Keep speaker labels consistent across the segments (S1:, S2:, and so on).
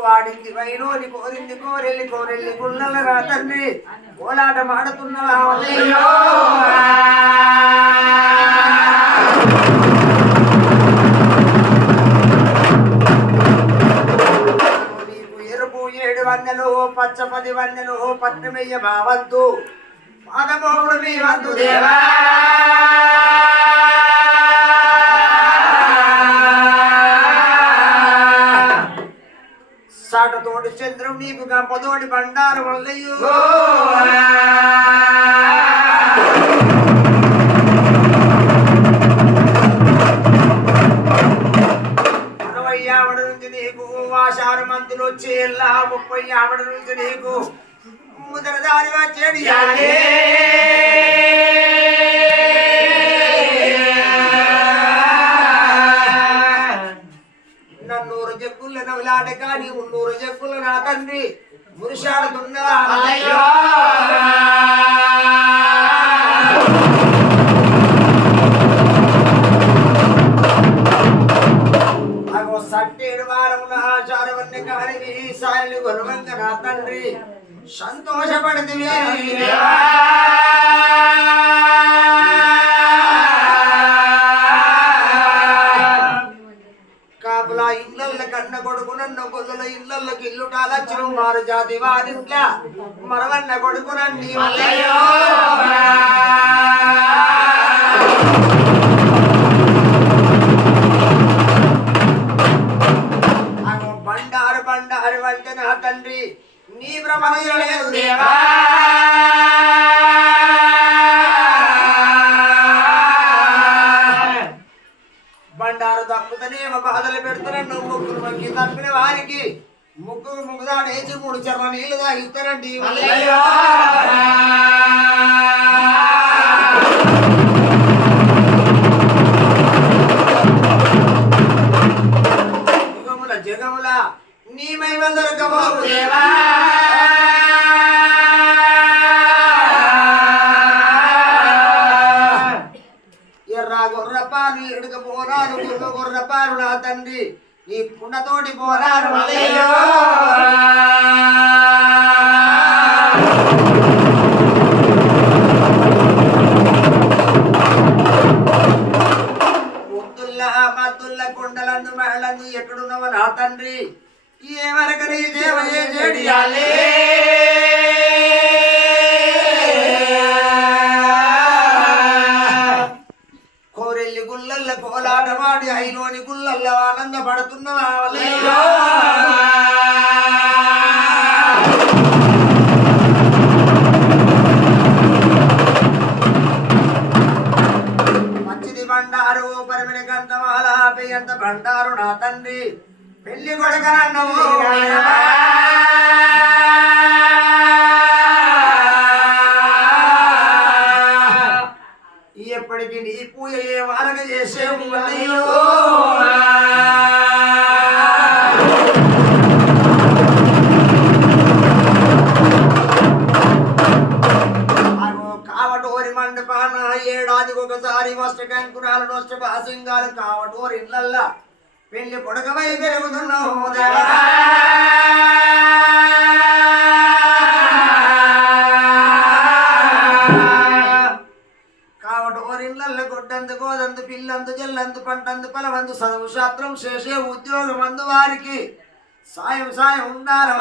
S1: వాడింది వైరోని కోరింది కోరెల్లి కోరెల్లి గుళ్ళల రా తండ్రి కోలాట మాడుతున్నావా? నీకు ఎరుపు ఏడు వందలు పచ్చ పది వందలు పట్నమయ్య బావంతు పాదమోగుడు మీ వంతు దేవా. సాటతోడు చంద్రం నీకు గంపతోటి బండారు వల్లయ్యో. అరవై ఆవిడ నుంచి నీకు ఆషాఢ మందులు వచ్చి ఎల్లా ముప్పై ఆవిడ నుంచి నీకు ముదర దారి వచ్చేది నన్నూరు జగ్గుల నవ్వులాట కానీ ఉన్నూరు జగ్గుల నా తండ్రి మురిశాడుతున్నా సంతోషపడితివి కాపులా ఇళ్ళల్లో కన్న కొడుకు నన్ను కొల్లుల ఇళ్ళకి ఇల్లుటాలచ్చిన చిరుమారు జాతి వారింట్ల మరవన్న కొడుకు నండి నీ భ్రమణ లేదు దేవా. బండారు తప్పుతనేమో బాధలు పెడుతున్నా ముగ్గురు మంకి తప్పిన వారికి. ముగ్గురు ముగ్గుదాడేసి మూడు చర్మ నీళ్ళు తాగిస్తారండి జగముల நீமை வந்திருக்கமோ தேவா கொர்ரப்பா நீ எடுக்க போனாரு கொர்ரப்பா தண்டி நீ புண்ணத்தோடி போனாரு மலையோ పడుతున్నవా మంచిది బండారు నా తండ్రి. పెళ్ళి కొడకనన్నవు ఎప్పటికీ నీ పూజ ఏ వారగ చేసేవు వస్త కంకురాలు నొష్ట బాసింగాలు ఇళ్ళల్లా. పెళ్ళి కొడకవై పెరుగుతున్నావు దేవా. గొడ్డందు గోదందు పిల్లందు జల్లందు పంటందు పలవందు చదువు శాస్త్రం చేసే ఉద్యోగం అందు వారికి. సాయం సాయం ఉండాలి.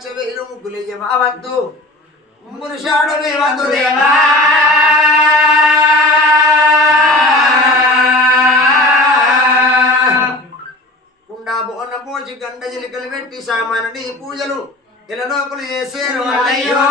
S1: పాయిరాలు వేలు ముగ్గులు జమావద్దు మునుషాడు మేవందు దేవా. కుండా బోన పోసి గండ జిలికలు పెట్టి సామానుడి పూజలు ఇలా నోకులు చేసేరు అయ్యో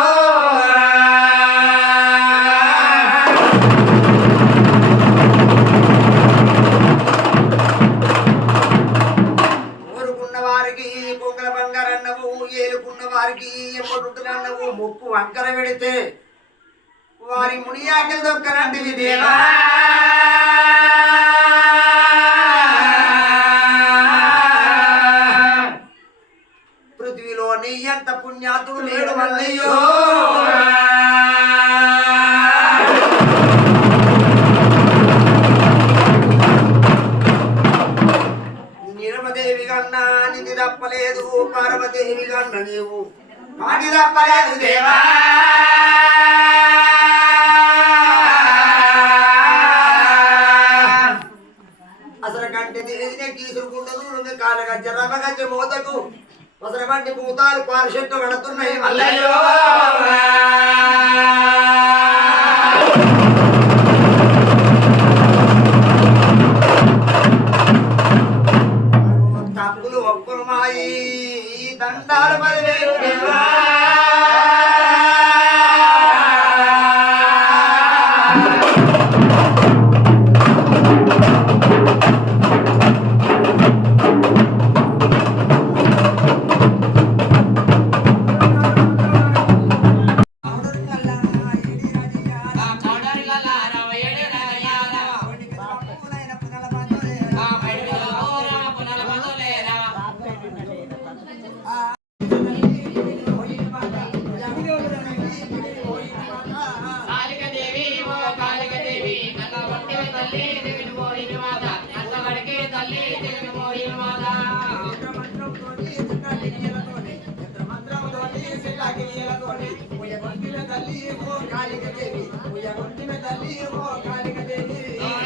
S1: పెడితే వారి మునియాకలు దొక్కనంటివి దేవా. పృథ్వీలో నీ ఎంత పుణ్యాతుడు లేడు మల్లయ్యో. నిరమదేవి కన్నా నిధి తప్పలేదు పార్వదేవి కన్నా నీవు మాటి తప్పలేదు దేవా. అసలు కంటి తీసిన కీసుకుంటూ కాల గజ్జ రవ గజ్జ మూతకు అసలు వంటి భూతాలు పారిశెట్టు కడుతున్నాయి మల్లయ్యో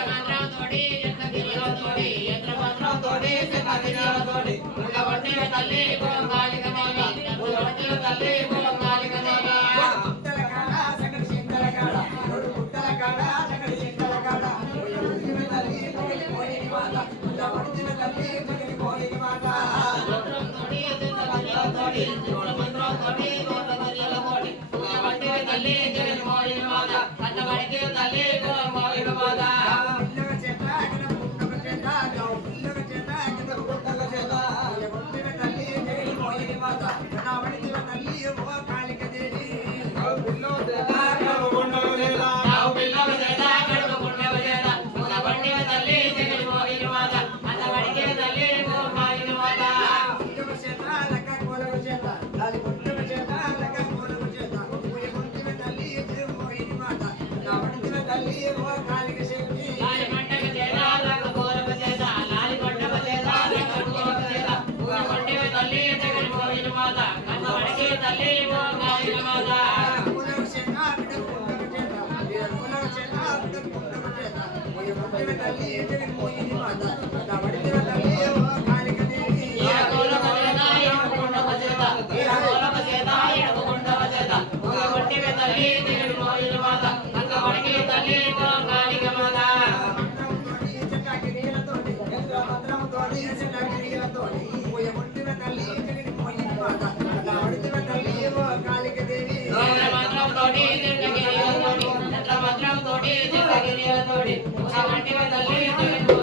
S2: మంత్రంతోటి ఎంత గిరిలతోటి యంత్ర మంత్రంతోటి చిన్న గిరిలతోటి ముళ్ళ పట్టిన తల్లి ఓ తల్లి ఓ കല്ലേ ജനമായ തന്റെ വഴിക്ക് 这里这个工艺挺软的。பட்டிவதல்லே